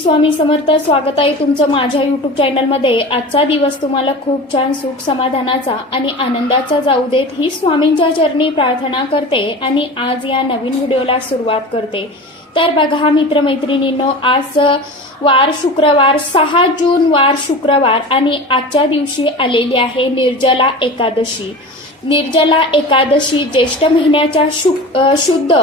स्वामी समर्थ स्वागत आहे तुमचं माझ्या युट्यूब चॅनलमध्ये आजचा दिवस तुम्हाला खूप छान सुख समाधानाचा आणि आनंदाचा जाऊ देत ही स्वामींच्या चरणी प्रार्थना करते आणि आज या नवीन व्हिडिओला सुरुवात करते. तर बघा मित्रमैत्रिणींनो आज वार शुक्रवार सहा जून वार शुक्रवार आणि आजच्या दिवशी आलेली आहे निर्जला एकादशी. निर्जला एकादशी ज्येष्ठ महिन्याच्या शुक शुद्ध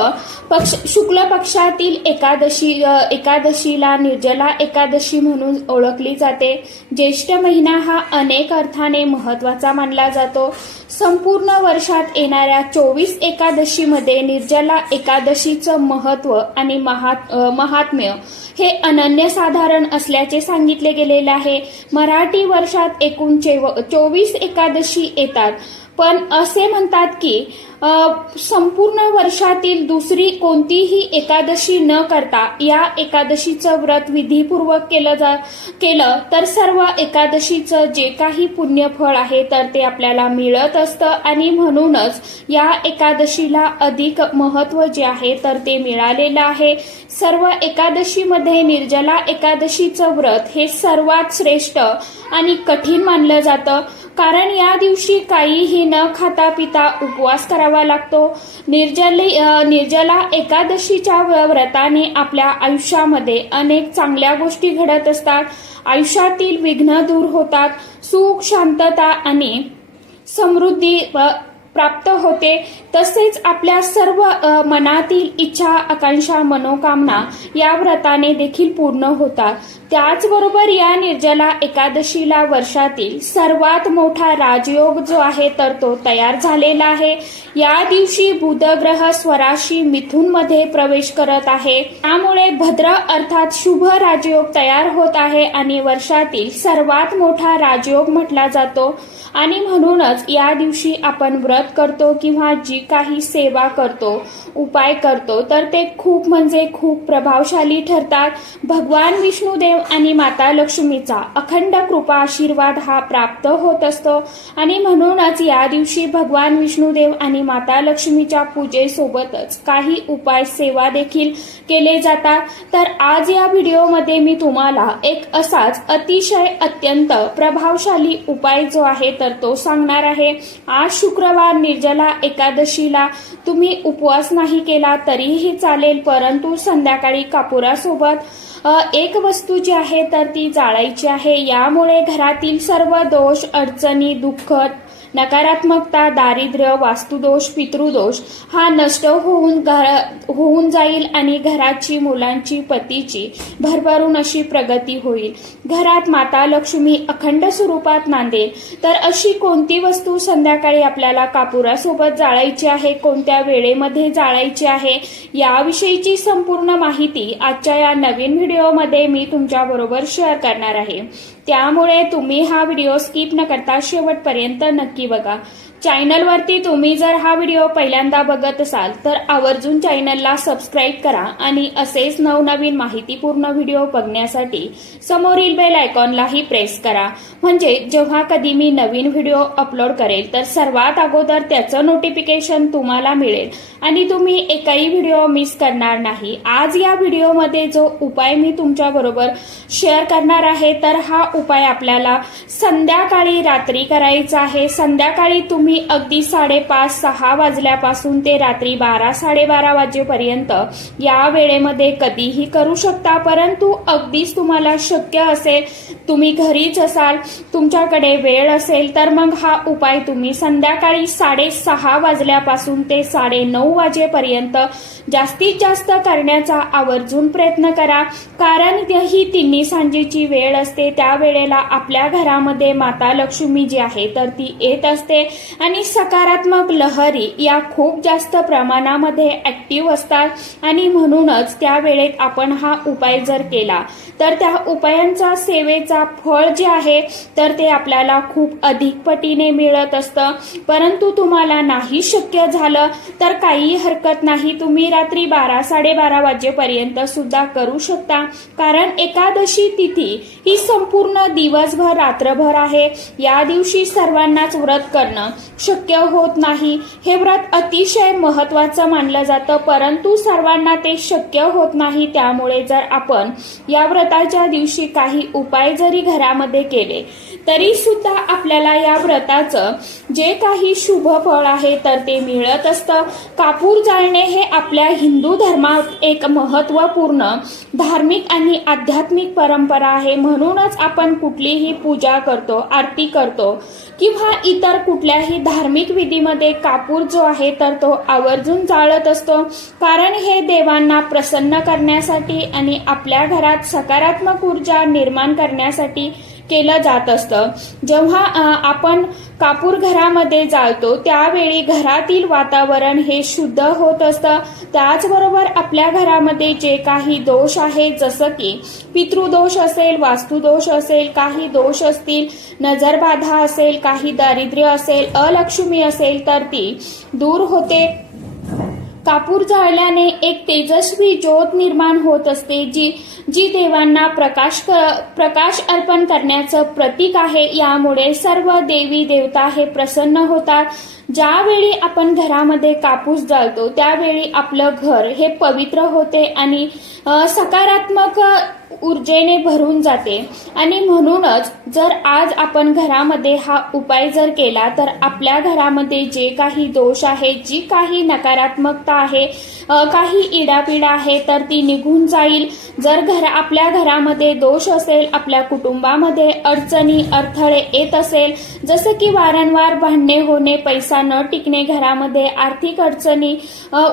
पक्ष शुक्ल पक्षातील एकादशी एकादशीला निर्जला एकादशी म्हणून ओळखली जाते. ज्येष्ठ महिना हा अनेक अर्थाने महत्त्वाचा मानला जातो. संपूर्ण वर्षात येणाऱ्या चोवीस एकादशीमध्ये निर्जला एकादशीचं महत्त्व आणि महात महात्म्य हे अनन्यसाधारण असल्याचे सांगितले गेलेले आहे. मराठी वर्षात एकूण चोवीस एकादशी येतात. पण असे म्हणतात की संपूर्ण वर्षातील दुसरी कोणतीही एकादशी न करता या एकादशीचं व्रत विधीपूर्वक केलं जा केलं तर सर्व एकादशीचं जे काही पुण्यफळ आहे तर ते आपल्याला मिळत असतं. आणि म्हणूनच या एकादशीला अधिक महत्त्व जे आहे तर ते मिळालेलं आहे. सर्व एकादशीमध्ये निर्जला एकादशीचं व्रत हे सर्वात श्रेष्ठ आणि कठीण मानलं जातं. कारण या दिवशी काहीही न खाता पिता उपवास करावा लागतो. निर्जली निर्जला एकादशीच्या व्रताने आपल्या आयुष्यामध्ये अनेक चांगल्या गोष्टी घडत असतात. आयुष्यातील विघ्न दूर होतात. सुख शांतता आणि समृद्धी प्राप्त होते. तसेच आपल्या सर्व मनातील इच्छा आकांक्षा मनोकामना या व्रताने देखील पूर्ण होतात. त्याचबरोबर या निर्जला एकादशीला वर्षातील सर्वात मोठा राजयोग जो आहे तर तो तयार झालेला आहे. या दिवशी बुधग्रह स्वराशी मिथुनमध्ये प्रवेश करत आहे. त्यामुळे भद्र अर्थात शुभ राजयोग तयार होत आहे आणि वर्षातील सर्वात मोठा राजयोग म्हटला जातो. आणि म्हणूनच या दिवशी आपण व्रत करतो किंवा जी काही सेवा करतो उपाय करतो. तर ते खूप म्हणजे खूप प्रभावशाली ठरतात. भगवान विष्णुदेव आणि माता लक्ष्मीचा अखंड कृपा आशीर्वाद हा प्राप्त होत असतो. आणि म्हणूनच या दिवशी भगवान विष्णुदेव आणि माता लक्ष्मीच्या पूजेसोबतच काही उपाय सेवा देखील केले जातात. तर आज या व्हिडिओमध्ये मी तुम्हाला एक असाच अतिशय अत्यंत प्रभावशाली उपाय जो आहे तर तो सांगणार आहे. आज शुक्रवार निर्जला एकादशीला तुम्ही उपवास नाही केला तरीही चालेल परंतु संध्याकाळी कापुरासोबत एक वस्तू जी आहे तर ती जाळायची आहे. यामुळे घरातील सर्व दोष अडचणी दुःख नकारात्मकता दारिद्र्य वास्तुदोष पितृदोष हा नष्ट होऊन घर होऊन जाईल आणि घराची मुलांची पतीची भरभरून अशी प्रगती होईल. घरात माता लक्ष्मी अखंड स्वरूपात नांदेल तर अशी कोणती वस्तू संध्याकाळी आपल्याला कापुरासोबत जाळायची आहे? कोणत्या वेळेमध्ये जाळायची आहे? याविषयीची संपूर्ण माहिती आजच्या या नवीन व्हिडिओमध्ये मी तुमच्याबरोबर शेअर करणार आहे. त्यामुळे तुम्ही हा व्हिडिओ स्किप न करता शेवटपर्यंत नक्की बघा. चॅनलवरती तुम्ही जर हा व्हिडिओ पहिल्यांदा बघत असाल तर आवर्जून चॅनलला सबस्क्राईब करा आणि असेच नवनवीन माहितीपूर्ण व्हिडिओ बघण्यासाठी समोरील बेल आयकॉनलाही प्रेस करा. म्हणजे जेव्हा कधी मी नवीन व्हिडिओ अपलोड करेल तर सर्वात अगोदर त्याचं नोटिफिकेशन तुम्हाला मिळेल आणि तुम्ही एकही व्हिडिओ मिस करणार नाही. आज या व्हिडिओमध्ये जो उपाय मी तुमच्याबरोबर शेअर करणार आहे तर हा उपाय आपल्याला संध्याकाळी रात्री करायचा आहे. संध्याकाळी तुम्ही तुम्ही अगदी साडेपाच सहा वाजल्यापासून ते रात्री बारा साडेबारा वाजेपर्यंत या वेळेमध्ये कधीही करू शकता. परंतु अगदीच तुम्हाला शक्य असेल तुम्ही घरीच असाल तुमच्याकडे वेळ असेल तर मग हा उपाय तुम्ही संध्याकाळी साडेसहा वाजल्यापासून ते साडे नऊ वाजेपर्यंत जास्तीत जास्त करण्याचा आवर्जून प्रयत्न करा. कारण ही तिन्ही सांजेची वेळ असते. त्या वेळेला आपल्या घरामध्ये माता लक्ष्मी जी आहे तर ती येत असते. आणि सकारात्मक लहरी या खूप जास्त प्रमाणामध्ये ऍक्टिव्ह असतात. आणि म्हणूनच त्या वेळेत आपण हा उपाय जर केला तर त्या उपायांचा सेवेचा फळ जे आहे तर ते आपल्याला खूप अधिक पटीने मिळत असतं. परंतु तुम्हाला नाही शक्य झालं तर काही हरकत नाही. तुम्ही रात्री बारा साडेबारा वाजेपर्यंत सुद्धा करू शकता. कारण एकादशी तिथी ही संपूर्ण दिवसभर रात्रभर आहे. या दिवशी सर्वांनाच व्रत करणं शक्य होत नाही. हे व्रत अतिशय महत्वाचं मानलं जातं परंतु सर्वांना ते शक्य होत नाही. त्यामुळे जर आपण या व्रताच्या दिवशी काही उपाय जरी घरामध्ये केले तरी सुद्धा आपल्याला या व्रताचं जे काही शुभ फळ आहे तर ते मिळत असतं. कापूर जाळणे हे आपल्या हिंदू धर्मात एक महत्त्वपूर्ण धार्मिक आणि आध्यात्मिक परंपरा आहे. म्हणूनच आपण कुठलीही पूजा करतो आरती करतो किंवा इतर कुठल्याही धार्मिक विधीमध्ये कापूर जो आहे तर तो आवर्जून जाळत असतो. कारण हे देवांना प्रसन्न करण्यासाठी आणि आपल्या घरात सकारात्मक ऊर्जा निर्माण करण्यासाठी केलं जात असतं. जेव्हा आपण कापूर घरामध्ये जाळतो त्यावेळी घरातील वातावरण हे शुद्ध होत असतं. त्याचबरोबर आपल्या घरामध्ये जे काही दोष आहे जसं की पितृदोष असेल वास्तुदोष असेल काही दोष असतील नजरबाधा असेल काही दारिद्र्य असेल अलक्ष्मी असेल तर ती दूर होते. कापूर जाळल्याने एक तेजस्वी ज्योत निर्माण होत असते जी जी देवांना प्रकाश क- प्रकाश अर्पण करण्याचं प्रतीक आहे. यामुळे सर्व देवी देवता हे प्रसन्न होतात. ज्यावेळी आपण घरामध्ये कापूस जाळतो त्यावेळी आपलं घर हे पवित्र होते आणि सकारात्मक ऊर्जेने भरून जाते. आणि म्हणूनच जर आज आपण घरामध्ये हा उपाय जर केला तर आपल्या घरामध्ये जे काही दोष आहे जी काही नकारात्मकता आहे काही इडापिडा आहे तर ती निघून जाईल. जर घर आपल्या घरामध्ये दोष असेल आपल्या कुटुंबामध्ये अडचणी अडथळे येत असेल जसं की वारंवार भांडणे होणे पैसा न टिकणे घरामध्ये आर्थिक अडचणी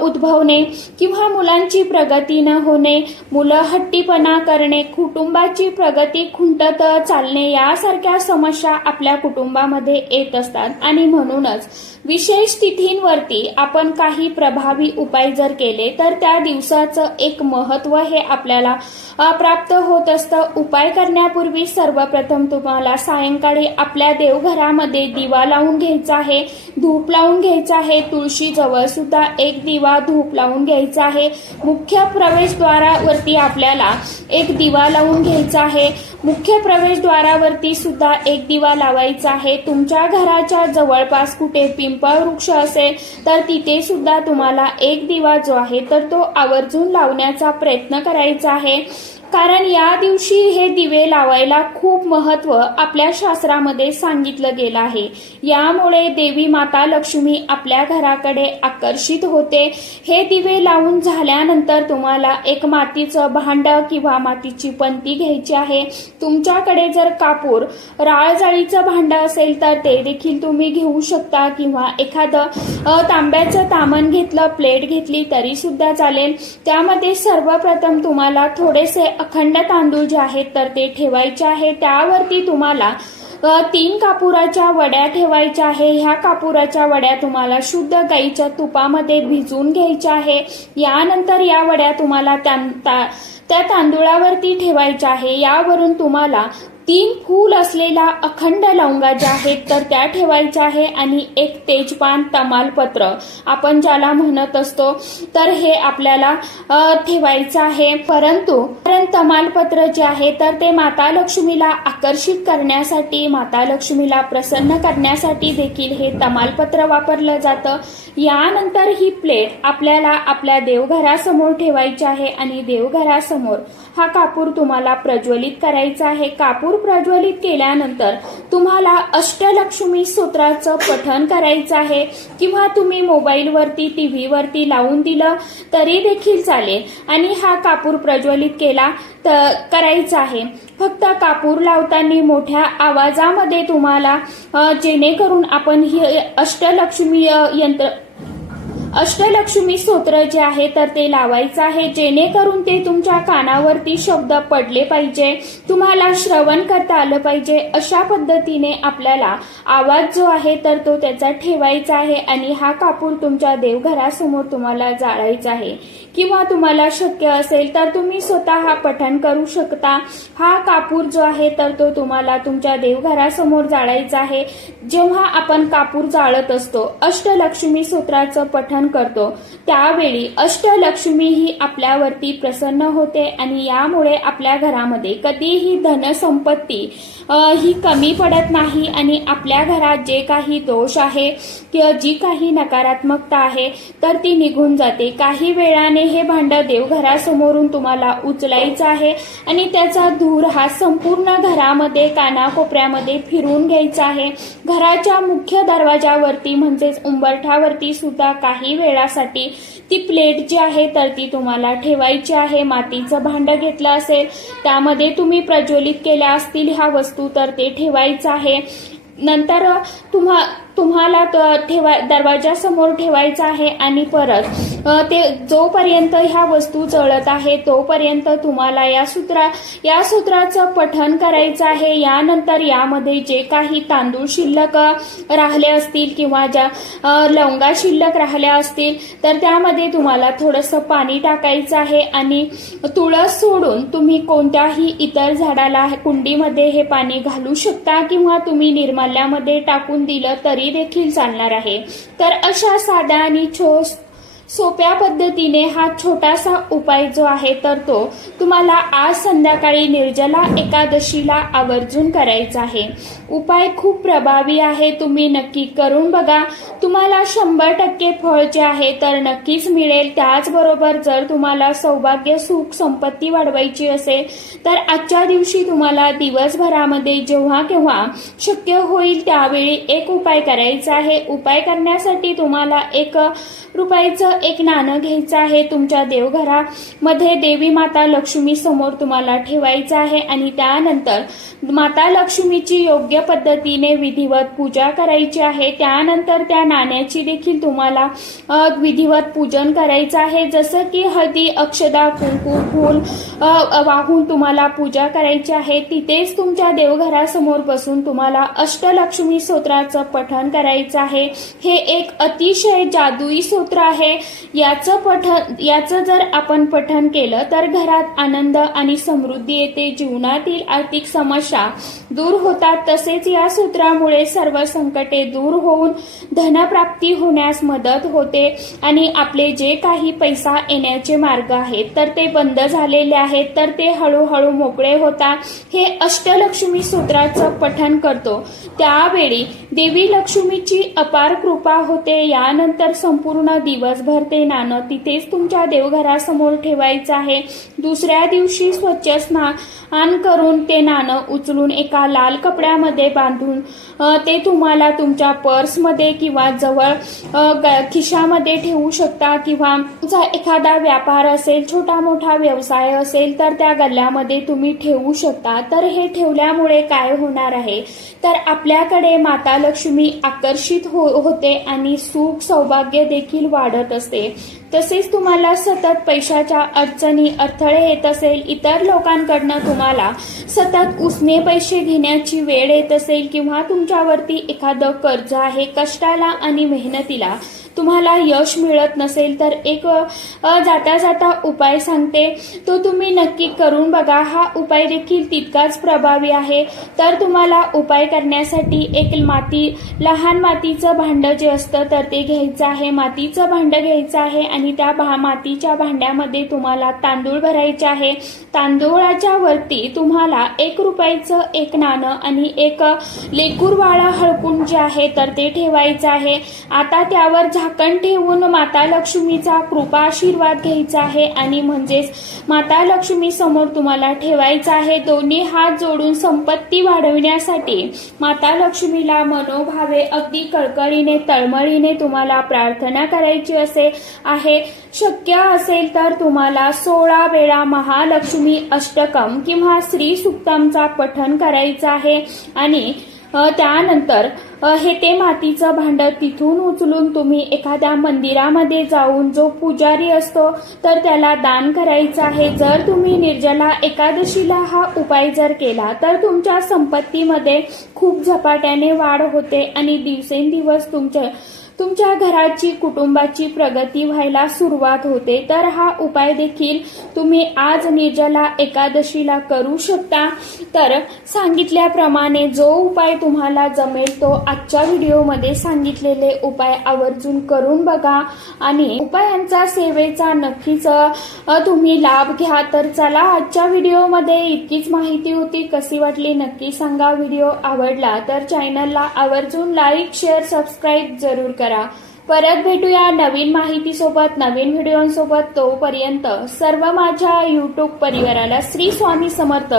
उद्भवणे किंवा मुलांची प्रगती न होणे मुलं हट्टीपणा करणे कुटुंबाची प्रगती खुंटत चालणे यासारख्या समस्या आपल्या कुटुंबामध्ये येत असतात. आणि म्हणूनच विशेष तिथींवरती आपण काही प्रभावी उपाय जर केले तर त्या दिवसाचं एक महत्त्व हे आपल्याला प्राप्त होत असतं. उपाय करण्यापूर्वी सर्वप्रथम तुम्हाला सायंकाळी आपल्या देवघरामध्ये दिवा लावून घ्यायचा आहे. धूप लावून घ्यायचा आहे. तुळशीजवळ सुद्धा एक दिवा धूप लावून घ्यायचा आहे. मुख्य प्रवेशद्वारावरती आपल्याला एक दिवा लावून घ्यायचा आहे. मुख्य प्रवेशद्वारावरती सुद्धा एक दिवा लावायचा आहे. तुमच्या घराच्या जवळपास कुठे पिंपळ वृक्ष असेल तर तिथे सुद्धा तुम्हाला एक दिवा जो आहे तर तो आवर्जून लावण्याचा प्रयत्न करायचा आहे. कारण या दिवशी हे दिवे लावायला खूप महत्त्व आपल्या शास्त्रामध्ये सांगितलं गेलं आहे. यामुळे देवी माता लक्ष्मी आपल्या घराकडे आकर्षित होते. हे दिवे लावून झाल्यानंतर तुम्हाला एक मातीचं भांड किंवा मातीची पंती घ्यायची आहे. तुमच्याकडे जर कापूर राळ जाळीचं भांड असेल तर ते देखील तुम्ही घेऊ शकता किंवा एखादं तांब्याचं तामण घेतलं प्लेट घेतली तरी सुद्धा चालेल. त्यामध्ये सर्वप्रथम तुम्हाला थोडेसे अखंड तांदूळ जे आहेत तर ते ठेवायचे आहे. त्यावरती तुम्हाला तीन कापुराच्या वड्या ठेवायच्या आहे. ह्या कापुराच्या वड्या तुम्हाला शुद्ध गाईच्या तुपामध्ये भिजवून घ्यायच्या आहे. यानंतर या वड्या तुम्हाला त्या ता- त्या तांदुळावरती ठेवायच्या आहे. यावरून तुम्हाला तीन फूल असलेला अखंड लवंगा ज्या आहेत तर त्या ठेवायच्या आहे आणि एक तेजपान तमालपत्र. आपण ज्याला म्हणत असतो तर हे आपल्याला ठेवायचं आहे. परंतु कारण तमालपत्र जे आहे तर ते माता लक्ष्मीला आकर्षित करण्यासाठी माता लक्ष्मीला प्रसन्न करण्यासाठी देखील हे तमालपत्र वापरलं जातं. यानंतर ही प्लेट आपल्याला आपल्या देवघरासमोर ठेवायची आहे आणि देवघरासमोर हा कापूर तुम्हाला प्रज्वलित करायचा आहे. कापूर प्रज्वलित केल्यानंतर तुम्हाला अष्टलक्ष्मी सूत्राचं पठण करायचं आहे. किंवा तुम्ही मोबाईलवरती टी व्हीवरती लावून दिलं तरी देखील चालेल. आणि हा कापूर प्रज्वलित केला तर करायचा आहे. फक्त कापूर लावताना मोठ्या आवाजामध्ये तुम्हाला जेणेकरून आपण ही अष्टलक्ष्मी यंत्र अष्टलक्ष्मी स्तोत्र जे आहे तर ते लावायचं आहे. जेणेकरून ते तुमच्या कानावरती शब्द पडले पाहिजे तुम्हाला श्रवण करता आलं पाहिजे अशा पद्धतीने आपल्याला आवाज जो आहे तर तो त्याचा ठेवायचा आहे आणि हा कापूर तुमच्या देवघरासमोर तुम्हाला जाळायचा आहे. किंवा तुम्हाला शक्य असेल तर तुम्ही स्वतः हा पठण करू शकता. हा कापूर जो आहे तर तो तुम्हाला तुमच्या देवघरासमोर जाळायचा आहे. जेव्हा आपण कापूर जाळत असतो अष्टलक्ष्मी सूत्राचं पठण पठण करतो. त्यावेळी अष्टलक्ष्मी ही आपल्यावरती प्रसन्न होते आणि यामुळे आपल्या घरामध्ये कधीही धनसंपत्ती ही कमी पडत नाही आणि आपल्या घरात जे काही दोष आहे किंवा जी काही नकारात्मकता आहे तर ती निघून जाते. काही वेळाने हे भांड देवघरासमोरून तुम्हाला उचलायचं आहे आणि त्याचा धूर हा संपूर्ण घरामध्ये कानाकोपऱ्यामध्ये फिरून घ्यायचा आहे. घराच्या मुख्य दरवाजावरती म्हणजेच उंबरठावरती सुद्धा काही वेळासाठी ती प्लेट जी आहे तर ती तुम्हाला ठेवायची आहे. मातीचं भांडं घेतलं असेल त्यामध्ये तुम्ही प्रज्वलित केल्या असतील ह्या वस्तू तर ते ठेवायचं आहे. नंतर तुम्हा तुम्हाला ठेवा दरवाजासमोर ठेवायचं आहे आणि परत ते जोपर्यंत ह्या वस्तू जळत आहे तोपर्यंत तुम्हाला या सूत्रा या सूत्राचं पठण करायचं आहे. यानंतर यामध्ये जे काही तांदूळ शिल्लक राहिले असतील किंवा ज्या लवंगा शिल्लक राहिल्या असतील तर त्यामध्ये तुम्हाला थोडंसं पाणी टाकायचं आहे आणि तुळस सोडून तुम्ही कोणत्याही इतर झाडाला कुंडीमध्ये हे पाणी घालू शकता किंवा तुम्ही निर्माल्यामध्ये टाकून दिलं तरी देखील चालणार आहे. तर अशा साध्या आणि छो सोप्या पद्धतीने हा छोटासा उपाय जो आहे तर तो तुम्हाला आज संध्याकाळी निर्जला एकादशीला आवर्जून करायचा आहे. उपाय खूप प्रभावी आहे तुम्ही नक्की करून बघा. तुम्हाला शंभर टक्के फळ जे आहे तर नक्कीच मिळेल. त्याचबरोबर जर तुम्हाला सौभाग्य सुख संपत्ती वाढवायची असेल तर आजच्या दिवशी तुम्हाला दिवसभरामध्ये जेव्हा केव्हा शक्य होईल त्यावेळी एक उपाय करायचा आहे. उपाय करण्यासाठी तुम्हाला एक रुपयाचं एक नाणं घ्यायचं आहे. तुमच्या देवघरामध्ये देवी माता लक्ष्मी समोर तुम्हाला ठेवायचं आहे आणि त्यानंतर माता लक्ष्मीची योग्य पद्धतीने विधिवत पूजा करायची आहे. त्यानंतर त्या नाण्याची देखील तुम्हाला विधिवत पूजन करायचं आहे. जसं की हळदी अक्षदा कुंकू फूल वाहून तुम्हाला पूजा करायची आहे. तिथेच तुमच्या देवघरासमोर बसून तुम्हाला अष्टलक्ष्मी स्तोत्राचं पठण करायचं आहे. हे एक अतिशय जादुई स्तोत्र आहे. याचं पठन याचं जर आपण पठन केलं तर घरात आनंद आणि समृद्धी येते. जीवनातील आर्थिक समस्या दूर होतात. तसेच या सूत्रामुळे सर्व संकटे दूर होऊन धनप्राप्ती होण्यास मदत होते आणि आपले जे काही पैसा येण्याचे मार्ग आहेत तर ते बंद झालेले आहेत. तर ते हळूहळू मोकळे होतात. हे अष्टलक्ष्मी सूत्राचं पठन करतो. त्यावेळी देवी लक्ष्मीची अपार कृपा होते. यानंतर संपूर्ण दिवसभर ते नाणं तिथेच तुमच्या देवघरासमोर ठेवायचं आहे. दुसऱ्या दिवशी स्वच्छ स्नान करून ते नाणं उचलून एका लाल कपड्यामध्ये बांधून ते तुम्हाला तुमच्या पर्समध्ये किंवा जवळ ग- खिशामध्ये ठेवू शकता किंवा तुमचा एखादा व्यापार असेल छोटा मोठा व्यवसाय असेल तर त्या गल्ल्यामध्ये तुम्ही ठेवू शकता. तर हे ठेवल्यामुळे काय होणार आहे? तर आपल्याकडे माता लक्ष्मी आकर्षित हो होते आणि सुख सौभाग्य देखील वाढत असते तसेच तुम्हाला सतत पैशाच्या अडचणी अडथळे येत असेल इतर लोकांकडनं तुम्हाला सतत उसने पैसे घेण्याची वेळ येत असेल किंवा तुमच्यावरती एखादं कर्ज आहे कष्टाला आणि मेहनतीला तुम्हाला यश मिळत नसेल तर एक जाता जाता उपाय सांगते. तो तुम्ही नक्की करून बघा. हा उपाय देखील तितकाच प्रभावी आहे. तर तुम्हाला उपाय करण्यासाठी एक माती लहान मातीचं भांडं जे असतं तर ते घ्यायचं आहे. मातीचं भांडं घ्यायचं आहे आणि त्या भा मातीच्या भांड्यामध्ये तुम्हाला तांदूळ भरायचे आहे. तांदूळाच्या वरती तुम्हाला एक रुपयाचं एक नाणं आणि एक लेकूरवाळा हळकून जे आहे तर ते ठेवायचं आहे. आता त्यावर झा झाकण ठेवून माता लक्ष्मीचा कृपा आशीर्वाद घ्यायचा आहे आणि म्हणजेच माता लक्ष्मी समोर तुम्हाला ठेवायचं आहे. दोन्ही हात जोडून संपत्ती वाढविण्यासाठी माता लक्ष्मीला मनोभावे अगदी कळकळीने तळमळीने तुम्हाला प्रार्थना करायची असे आहे. शक्य असेल तर तुम्हाला सोळा वेळा महालक्ष्मी अष्टकम किंवा श्री सुक्तमचा पठन करायचं आहे. आणि त्यानंतर हे ते मातीचं भांड तिथून उचलून तुम्ही एखाद्या मंदिरामध्ये जाऊन जो पुजारी असतो तर त्याला दान करायचं आहे. जर तुम्ही निर्जला एकादशीला हा उपाय जर केला तर तुमच्या संपत्तीमध्ये खूप झपाट्याने वाढ होते आणि दिवसेंदिवस तुमच्या तुमच्या घराची कुटुंबाची प्रगती व्हायला सुरुवात होते तर हा उपाय देखील तुम्ही आज निर्जला एकादशीला करू शकता. तर सांगितल्याप्रमाणे जो उपाय तुम्हाला जमेल तो आजच्या व्हिडिओमध्ये सांगितलेले उपाय आवर्जून करून बघा. आणि उपायांचा सेवेचा नक्कीच तुम्ही लाभ घ्या. तर चला आजच्या व्हिडिओमध्ये इतकीच माहिती होती. कशी वाटली नक्की सांगा. व्हिडिओ आवडला तर चॅनलला आवर्जून लाईक शेअर सबस्क्राईब जरूर करा. करा. परत भेटूया नवीन माहितीसोबत नवीन व्हिडिओसोबत तोपर्यंत सर्व माझ्या यूट्यूब परिवाराला श्री स्वामी समर्थ.